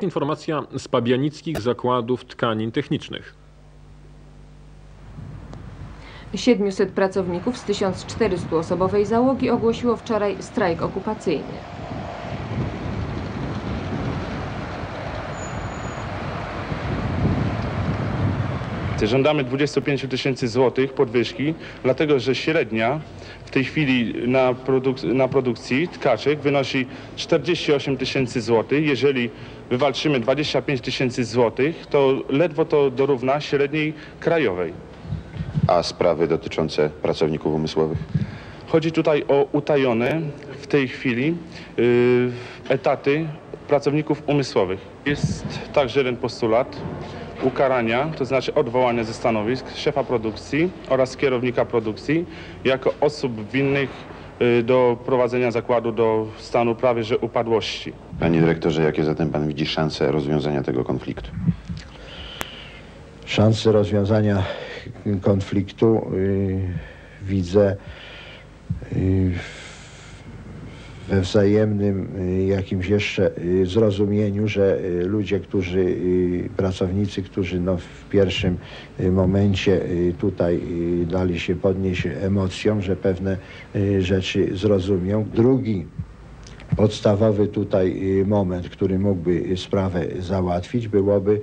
Informacja z pabianickich zakładów tkanin technicznych. 700 pracowników z 1400-osobowej załogi ogłosiło wczoraj strajk okupacyjny. Żądamy 25 tysięcy złotych podwyżki, dlatego że średnia w tej chwili na, produk- na produkcji tkaczek wynosi 48 tysięcy złotych. Jeżeli wywalczymy 25 tysięcy złotych, to ledwo to dorówna średniej krajowej. A sprawy dotyczące pracowników umysłowych? Chodzi tutaj o utajone w tej chwili y, etaty pracowników umysłowych. Jest także jeden postulat ukarania, to znaczy odwołania ze stanowisk szefa produkcji oraz kierownika produkcji jako osób winnych y, do prowadzenia zakładu do stanu prawie że upadłości. Panie dyrektorze, jakie zatem pan widzi szanse rozwiązania tego konfliktu? Szanse rozwiązania konfliktu y, widzę y, we wzajemnym y, jakimś jeszcze y, zrozumieniu, że y, ludzie, którzy, pracownicy, którzy no, w pierwszym momencie tutaj dali się podnieść emocjom, że pewne rzeczy zrozumią. Drugi podstawowy tutaj moment, który mógłby sprawę załatwić, byłoby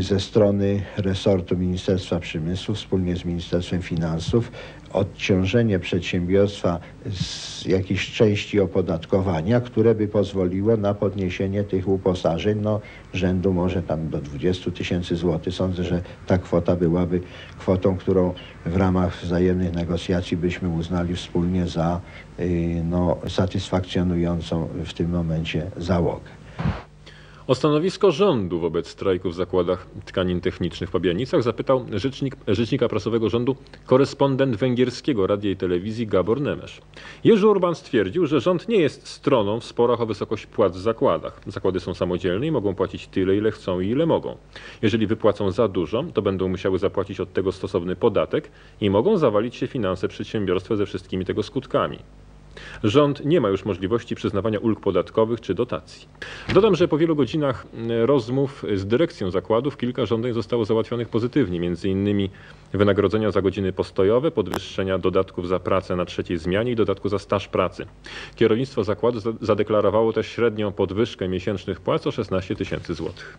ze strony resortu Ministerstwa Przemysłu wspólnie z Ministerstwem Finansów odciążenie przedsiębiorstwa z jakiejś części opodatkowania, które by pozwoliło na podniesienie tych uposażeń, no rzędu może tam do 20 tysięcy złotych. Sądzę, że ta kwota byłaby kwotą, którą w ramach wzajemnych negocjacji byśmy uznali wspólnie za y, no, satysfakcjonującą w tym momencie załogę. O stanowisko rządu wobec strajku w zakładach tkanin technicznych w Pabianicach zapytał rzecznik, rzecznika prasowego rządu korespondent węgierskiego radia i telewizji Gabor Nemesz. Jerzy Urban stwierdził, że rząd nie jest stroną w sporach o wysokość płac w zakładach. Zakłady są samodzielne i mogą płacić tyle, ile chcą i ile mogą. Jeżeli wypłacą za dużo, to będą musiały zapłacić od tego stosowny podatek i mogą zawalić się finanse przedsiębiorstwa ze wszystkimi tego skutkami. Rząd nie ma już możliwości przyznawania ulg podatkowych czy dotacji. Dodam, że po wielu godzinach mm, rozmów z dyrekcją zakładów kilka żądań zostało załatwionych pozytywnie, innymi wynagrodzenia za godziny postojowe, podwyższenia dodatków za pracę na trzeciej zmianie i dodatku za staż pracy. Kierownictwo zakładu za- zadeklarowało też średnią podwyżkę miesięcznych płac o 16 tysięcy złotych.